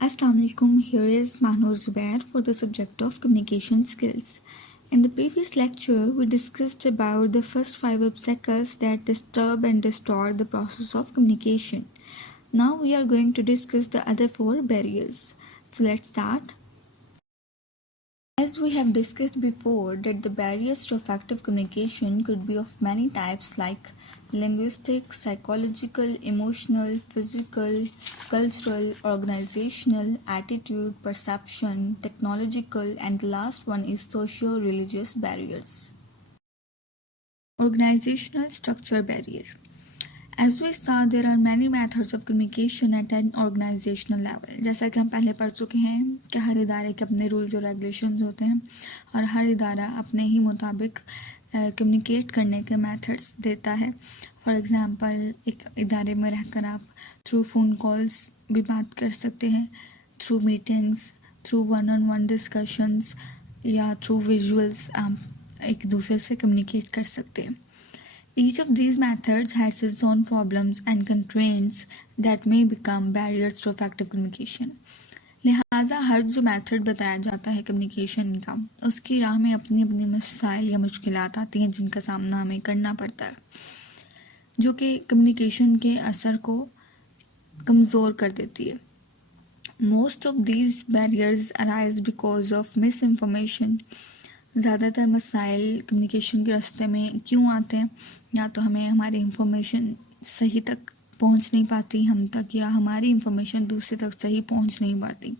Assalamu alaikum, here is Mahnur Zubair for the subject of communication skills. In the previous lecture, we discussed about the first 5 obstacles that disturb and distort the process of communication. Now we are going to discuss the other 4 barriers. So let's start. As we have discussed before, that the barriers to effective communication could be of many types like linguistic, psychological, emotional, physical, cultural, organizational, attitude, perception, technological, and the last one is socio-religious barriers. Organizational structure barrier. As we saw, there are many methods of communication at an organizational level. जैसा कि हम पहले पढ़ चुके हैं कि हर इदारे के अपने रूल्स और रेगुलेशंस होते हैं और हर इदारा अपने ही मुताबिक कम्युनिकेट करने के मेथड्स देता है. फॉर एग्ज़ाम्पल, एक इदारे में रहकर आप थ्रू फ़ोन कॉल्स भी बात कर सकते हैं, through meetings, through one on one discussions या थ्रू विजुअल्स आप एक दूसरे से कम्युनिकेट कर सकते हैं. Each of these methods has its own problems and constraints that may become barriers to effective communication. लिहाजा हर जो मेथड बताया जाता है कम्युनिकेशन का, उसकी राह में अपनी अपनी मसाइल या मुश्किलात आती हैं जिनका सामना हमें करना पड़ता है, जो कि कम्युनिकेशन के असर को कमज़ोर कर देती है. Most of these barriers arise because of misinformation. ज़्यादातर मसाइल कम्युनिकेशन के रास्ते में क्यों आते हैं? या तो हमें हमारी इंफॉर्मेशन सही तक पहुंच नहीं पाती हम तक, या हमारी इंफॉर्मेशन दूसरे तक सही पहुंच नहीं पाती.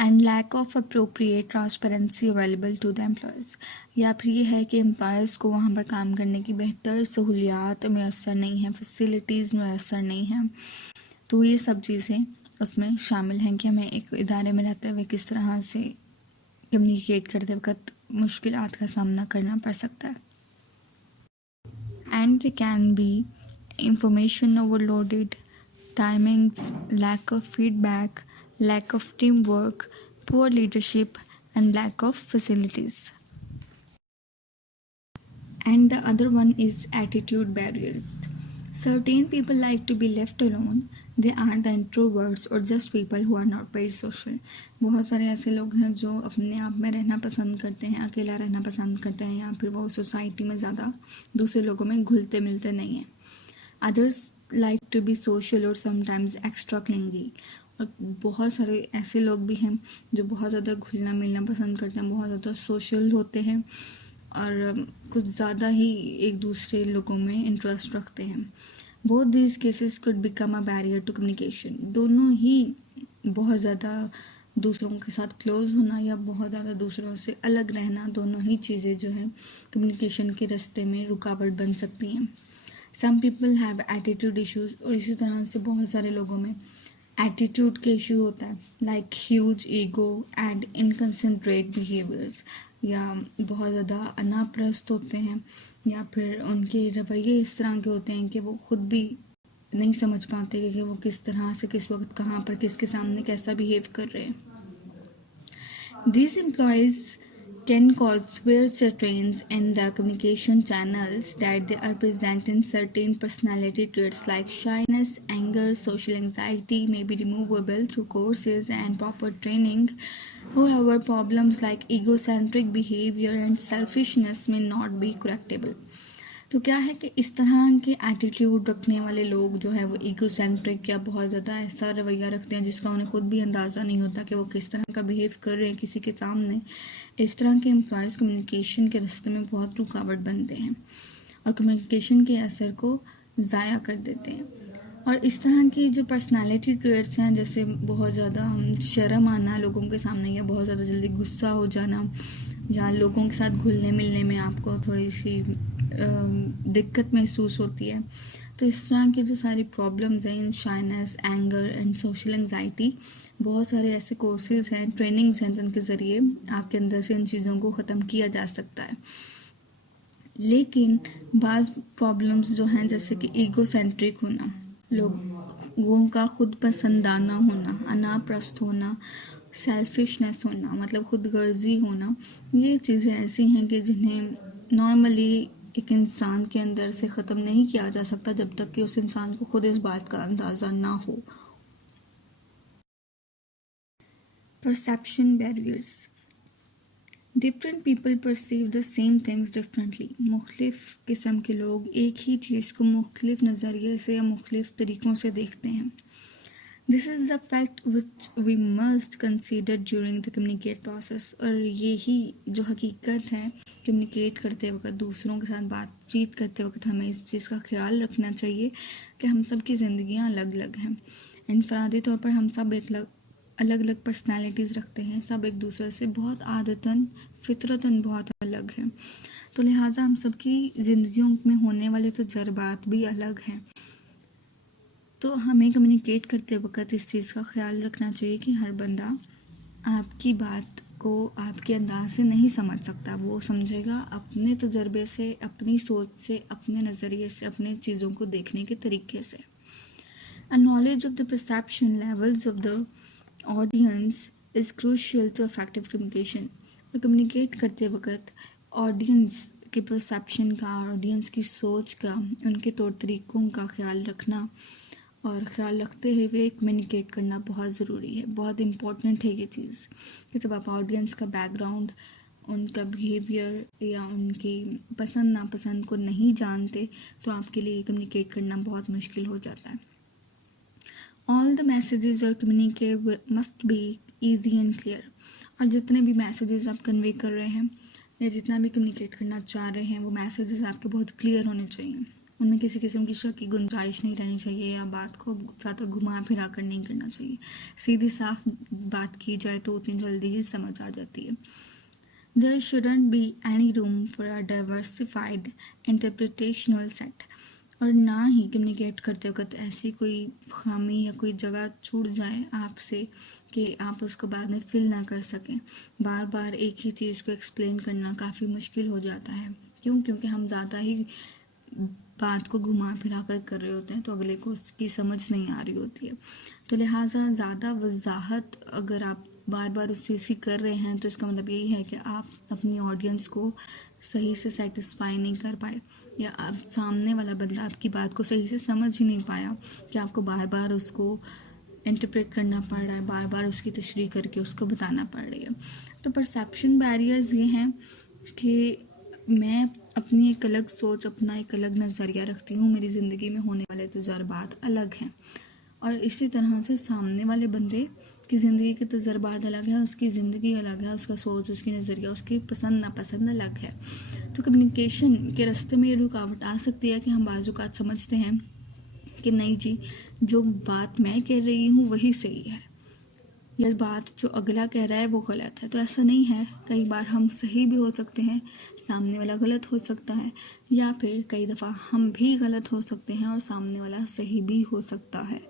And lack of appropriate transparency available to the employees. या फिर ये है कि एम्प्लॉयज़ को वहाँ पर काम करने की बेहतर सहूलियात मैसर नहीं हैं, फैसिलिटीज़ मैसर नहीं हैं. तो ये सब चीज़ें उसमें शामिल हैं कि हमें एक इदारे में रहते हुए किस तरह से कम्युनिकेट करते वक्त मुश्किलात का सामना करना पड़ सकता है. And they can be information overloaded, timings, lack of feedback, lack of teamwork, poor leadership, and lack of facilities. And the other one is attitude barriers. Certain people like to be left alone. They are the introverts or just people who are not very social. बहुत सारे ऐसे लोग हैं जो अपने आप में रहना पसंद करते हैं, अकेला रहना पसंद करते हैं, या फिर वो सोसाइटी में ज़्यादा दूसरे लोगों में घुलते मिलते नहीं हैं. Others like to be social or sometimes extra clingy. और बहुत सारे ऐसे लोग भी हैं जो बहुत ज़्यादा घुलना मिलना पसंद करते हैं, बहुत ज़्यादा सोशल होते हैं और कुछ ज़्यादा ही एक दूसरे लोगों में इंटरेस्ट रखते हैं. Both these cases could become a barrier to communication. दोनों ही बहुत ज़्यादा दूसरों के साथ क्लोज होना या बहुत ज़्यादा दूसरों से अलग रहना, दोनों ही चीज़ें जो हैं कम्युनिकेशन के रास्ते में रुकावट बन सकती हैं. Some people have attitude issues. और इसी तरह से बहुत सारे लोगों में एटीट्यूड के इशू होता है, like huge ego and inconsiderate behaviours. या बहुत ज़्यादा अनाप्रस्त होते हैं, या फिर उनके रवैये इस तरह के होते हैं कि वो खुद भी नहीं समझ पाते कि वो किस तरह से किस वक्त कहाँ पर किसके सामने कैसा बिहेव कर रहे हैं. These employees can cause severe strains in the communication channels that they are present in. Certain personality traits like shyness, anger, social anxiety may be removable through courses and proper training. However, problems like egocentric behavior and selfishness may not be correctable. तो क्या है कि इस तरह के attitude रखने वाले लोग जो है वो ईगोसेंट्रिक या बहुत ज़्यादा ऐसा रवैया रखते हैं जिसका उन्हें खुद भी अंदाज़ा नहीं होता कि वो किस तरह का बिहेव कर रहे हैं किसी के सामने. इस तरह के एम्प्लॉयज़ कम्युनिकेशन के रास्ते में बहुत रुकावट बनते हैं और कम्युनिकेशन के असर को ज़ाया कर देते हैं. और इस तरह की जो पर्सनालिटी ट्रेट्स हैं, जैसे बहुत ज़्यादा शर्म आना लोगों के सामने, या बहुत ज़्यादा जल्दी गुस्सा हो जाना, या लोगों के साथ घुलने मिलने में आपको थोड़ी सी दिक्कत महसूस होती है. तो इस तरह की जो सारी प्रॉब्लम्स हैं, in shyness, anger and social anxiety, बहुत सारे ऐसे कोर्सेज हैं, ट्रेनिंग्स हैं जिनके ज़रिए आपके अंदर से इन चीज़ों को ख़त्म किया जा सकता है. लेकिन बाज़ प्रॉब्लम्स जो हैं, जैसे कि ईगोसेंट्रिक होना, लोगों का खुद पसंदाना होना, अनाप्रस्त होना, सेल्फिशनेस होना, मतलब खुद गर्जी होना, ये चीज़ें ऐसी हैं कि जिन्हें नॉर्मली एक इंसान के अंदर से ख़त्म नहीं किया जा सकता जब तक कि उस इंसान को खुद इस बात का अंदाज़ा ना हो. Perception barriers. Different people perceive the same things differently. मुख्तलिफ किस्म के लोग एक ही चीज़ को मुख्तलिफ नज़रिए से या मुख्तलिफ तरीक़ों से देखते हैं। This is the fact which we must consider during the communicate process. और यही जो हकीकत है, कम्युनिकेट करते वक्त, दूसरों के साथ बातचीत करते वक्त हमें इस चीज़ का ख्याल रखना चाहिए कि हम सब की ज़िंदगियाँ अलग अलग हैं। इनफरादी तौर पर हम सब एक अलग अलग पर्सनालिटीज़ रखते हैं, सब एक दूसरे से बहुत आदतन फितरतन बहुत अलग हैं। तो लिहाजा हम सब की ज़िंदगियों में होने वाले तजर्बात भी अलग हैं। तो हमें कम्युनिकेट करते वक्त इस चीज़ का ख्याल रखना चाहिए कि हर बंदा आपकी बात को आपके अंदाज से नहीं समझ सकता। वो समझेगा अपने तजर्बे से, अपनी सोच से, अपने नज़रिए से, अपने चीज़ों को देखने के तरीके से। A knowledge of the perception levels of the audience is crucial to effective communication। और कम्युनिकेट करते वक्त ऑडियंस के परसेप्शन का, ऑडियंस की सोच का, उनके तौर तरीक़ों का ख्याल रखना और ख्याल रखते हुए कम्युनिकेट करना बहुत ज़रूरी है। बहुत इम्पॉर्टेंट है ये चीज़ कि जब आप ऑडियंस का बैकग्राउंड, उनका बिहेवियर या उनकी पसंद नापसंद को नहीं जानते तो आपके लिए कम्युनिकेट करना बहुत मुश्किल हो जाता है। ऑल द मैसेजेस और communicate must be easy and clear. और जितने भी मैसेजेस आप कन्वे कर रहे हैं या जितना भी कम्युनिकेट करना चाह रहे हैं, वो मैसेजेस आपके बहुत क्लियर होने चाहिए। उनमें किसी किस्म की शक की गुंजाइश नहीं रहनी चाहिए या बात को ज़्यादा घुमा फिरा कर नहीं करना चाहिए। सीधी साफ बात की जाए तो उतनी जल्दी ही समझ आ जाती है। There shouldn't be any room for a diversified interpretational set। और ना ही कम्युनिकेट करते वक्त ऐसी कोई खामी या कोई जगह छूट जाए आपसे कि आप उसको बाद में फिल ना कर सकें। बार बार एक ही चीज़ को एक्सप्लेन करना काफ़ी मुश्किल हो जाता है। क्यों? क्योंकि हम ज़्यादा ही बात को घुमा फिरा कर रहे होते हैं तो अगले को उसकी समझ नहीं आ रही होती है। तो लिहाजा ज़्यादा वजाहत अगर आप बार बार उस चीज़ की कर रहे हैं तो इसका मतलब यही है कि आप अपनी ऑडियंस को सही से सेटिस्फाई नहीं कर पाए या आप सामने वाला बंदा आपकी बात को सही से समझ ही नहीं पाया कि आपको बार बार उसको इंटरप्रेट करना पड़ रहा है, बार बार उसकी तशरीह करके उसको बताना पड़ रही है। तो परसेप्शन बैरियर्स ये हैं कि मैं अपनी एक अलग सोच, अपना एक अलग नज़रिया रखती हूँ, मेरी ज़िंदगी में होने वाले तजर्बात अलग हैं और इसी तरह से सामने वाले बंदे की ज़िंदगी के तजर्बात अलग है, उसकी ज़िंदगी अलग है, उसका सोच, उसकी नज़रिया, उसकी पसंद नापसंद अलग है। तो कम्युनिकेशन के रास्ते में ये रुकावट आ सकती है कि हम बाज़ औक़ात समझते हैं कि नहीं जी, जो बात मैं कह रही हूँ वही सही है, यह बात जो अगला कह रहा है वो गलत है। तो ऐसा नहीं है, कई बार हम सही भी हो सकते हैं, सामने वाला गलत हो सकता है, या फिर कई दफ़ा हम भी गलत हो सकते हैं और सामने वाला सही भी हो सकता है।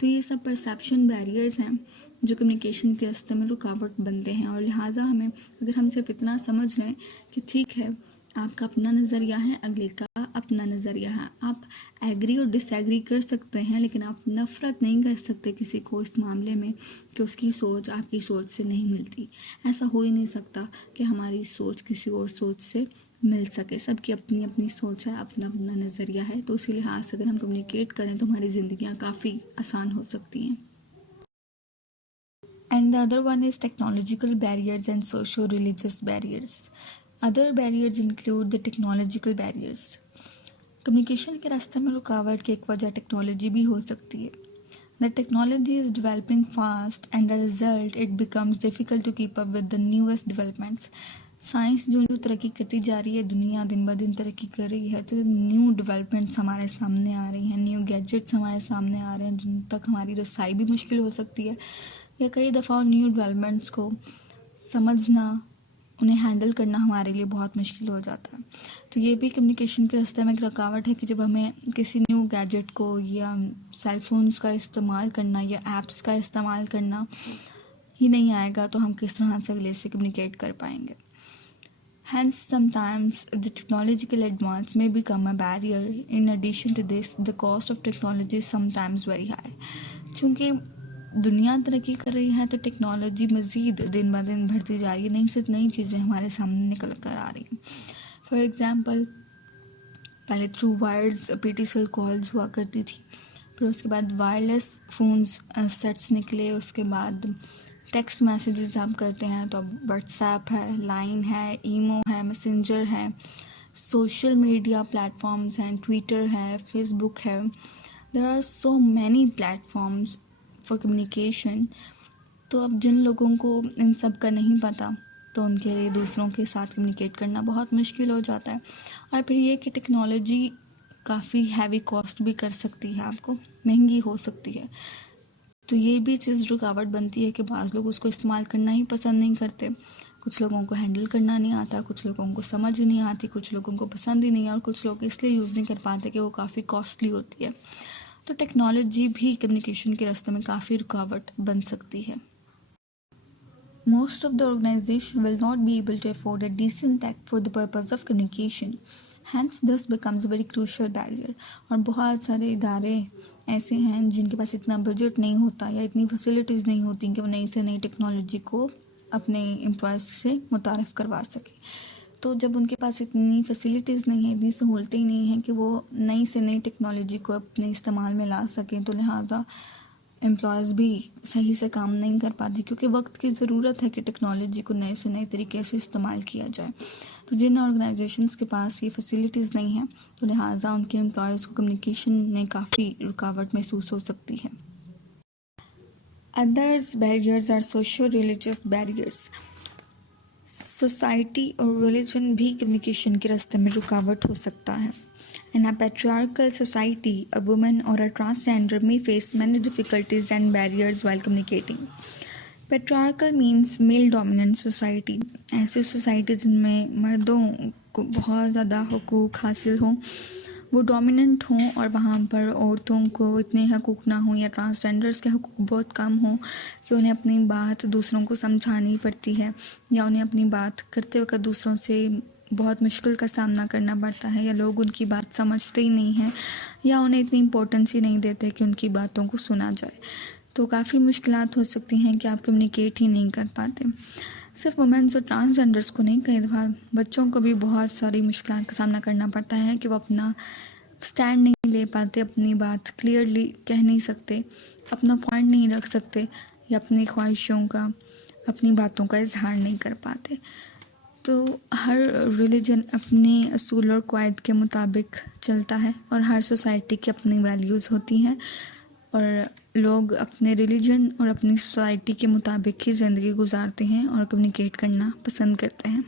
तो ये सब परसेप्शन बैरियर्स हैं जो कम्युनिकेशन के रास्ते में रुकावट बनते हैं। और लिहाजा हमें, अगर हम सिर्फ इतना समझ लें कि ठीक है आपका अपना नज़रिया है, अगले का अपना नज़रिया है, आप एग्री और डिसएग्री कर सकते हैं, लेकिन आप नफ़रत नहीं कर सकते किसी को इस मामले में कि उसकी सोच आपकी सोच से नहीं मिलती। ऐसा हो ही नहीं सकता कि हमारी सोच किसी और सोच से मिल सके। सबकी अपनी अपनी सोच है, अपना अपना नज़रिया है। तो इसी लिहाज से अगर हम कम्युनिकेट करें तो हमारी ज़िंदगियाँ काफ़ी आसान हो सकती हैं। And the other one is technological barriers and socio-religious barriers. Other barriers include the technological barriers। Communication के रास्ते में रुकावट की एक वजह टेक्नोलॉजी भी हो सकती है। The technology is developing fast and as a result it becomes difficult to keep up with the newest developments। Science जो तरक्की करती जा रही है, दुनिया दिन ब दिन तरक्की कर रही है, तो न्यू डेवलपमेंट्स हमारे सामने आ रही हैं, न्यू गैजेट्स हमारे सामने आ रहे हैं जिन तक हमारी रसाई भी मुश्किल हो सकती है, या कई दफ़ा न्यू डेवलपमेंट्स को समझना, उन्हें हैंडल करना हमारे लिए बहुत मुश्किल हो जाता है। तो ये भी कम्युनिकेशन के रास्ते में एक रुकावट है कि जब हमें किसी न्यू गैजेट को या सेल फोन्स का इस्तेमाल करना या ऐप्स का इस्तेमाल करना ही नहीं आएगा तो हम किस तरह से अगले से कम्युनिकेट कर पाएंगे। Hence, sometimes the technological advance may become a barrier. In addition to this, the cost of technology is sometimes very high। चूँकि दुनिया तरक्की कर रही है तो टेक्नोलॉजी मज़ीद दिन ब दिन बढ़ती जा रही है, नई से नई चीज़ें हमारे सामने निकल कर आ रही हैं। फॉर एग्ज़ाम्पल, पहले थ्रू वायर्स PTCL कॉल्स हुआ करती थी, फिर उसके बाद वायरलेस फ़ोन्स सेट्स निकले, उसके बाद टेक्स्ट मैसेजेस आप करते हैं तो अब व्हाट्सएप है, लाइन है, ईमो है, मैसेंजर है, सोशल मीडिया प्लेटफॉर्म्स हैं, ट्विटर है, फेसबुक है. There are so many platforms for communication. तो अब जिन लोगों को इन सब का नहीं पता तो उनके लिए दूसरों के साथ कम्युनिकेट करना बहुत मुश्किल हो जाता है. और फिर ये कि टेक्नोलॉजी काफ़ी हैवी कॉस्ट भी कर सकती है, आपको महंगी हो सकती है. तो ये भी चीज़ रुकावट बनती है कि बाज़ लोग उसको इस्तेमाल करना ही पसंद नहीं करते. कुछ लोगों को हैंडल करना नहीं आता, कुछ लोगों को समझ ही नहीं आती, कुछ लोगों को पसंद ही नहीं है और कुछ लोग इसलिए यूज़ नहीं कर पाते कि वो काफ़ी कॉस्टली होती है. तो टेक्नोलॉजी भी कम्युनिकेशन के रास्ते में काफ़ी रुकावट बन सकती है. Most of the organization will not be able to afford a decent tech for the purpose of communication. Hence, this becomes a very crucial barrier. और बहुत सारे इदारे ऐसे हैं जिनके पास इतना बजट नहीं होता या इतनी फैसिलिटीज़ नहीं होती कि वो नई से नई टेक्नोलॉजी को अपने एम्प्लॉयज़ से मुतारफ़ करवा सके. तो जब उनके पास इतनी फैसिलिटीज़ नहीं है, इतनी सहूलतें ही नहीं हैं कि वो नई से नई टेक्नोलॉजी को अपने इस्तेमाल में ला सकें, तो लिहाजा एम्प्लॉयज़ भी सही से काम नहीं कर पाते क्योंकि वक्त की ज़रूरत है कि टेक्नोलॉजी को नए से नए तरीके से इस्तेमाल किया जाए. तो जिन ऑर्गेनाइजेशंस के पास ये फैसिलिटीज़ नहीं हैं तो लिहाजा उनके एम्प्लॉयज़ को कम्युनिकेशन में काफ़ी रुकावट महसूस हो सकती है. Others barriers are socio religious barriers. Society और रिलीजन भी कम्युनिकेशन के रास्ते में रुकावट हो सकता है. In a patriarchal society, a woman or a transgender may face many difficulties and barriers while communicating. Patriarchal means male dominant society. ऐसी सोसाइटी जिनमें मर्दों को बहुत ज़्यादा हुकूक हासिल हों, वो डोमिनेंट हों और वहाँ पर औरतों को इतने हकूक़ ना हों या ट्रांसजेंडर्स के हकूक़ बहुत कम हों कि उन्हें अपनी बात दूसरों को समझानी पड़ती है या उन्हें अपनी बात करते वक्त दूसरों से बहुत मुश्किल का सामना करना पड़ता है या लोग उनकी बात समझते ही नहीं हैं या उन्हें इतनी इम्पोर्टेंस ही नहीं देते कि उनकी बातों को सुना जाए. तो काफ़ी मुश्किलात हो सकती हैं कि आप कम्युनिकेट ही नहीं कर पाते. सिर्फ वुमेन्स और ट्रांसजेंडर्स को नहीं, कई दफ़ा बच्चों को भी बहुत सारी मुश्किलात का सामना करना पड़ता है कि वो अपना स्टैंड नहीं ले पाते, अपनी बात क्लियरली कह नहीं सकते, अपना पॉइंट नहीं रख सकते या अपनी ख्वाहिशों का, अपनी बातों का इजहार नहीं कर पाते. तो हर रिलीजन अपने असूल और क़वाइद के मुताबिक चलता है और हर सोसाइटी की अपनी वैल्यूज़ होती हैं और लोग अपने रिलीजन और अपनी सोसाइटी के मुताबिक ही ज़िंदगी गुजारते हैं और कम्युनिकेट करना पसंद करते हैं.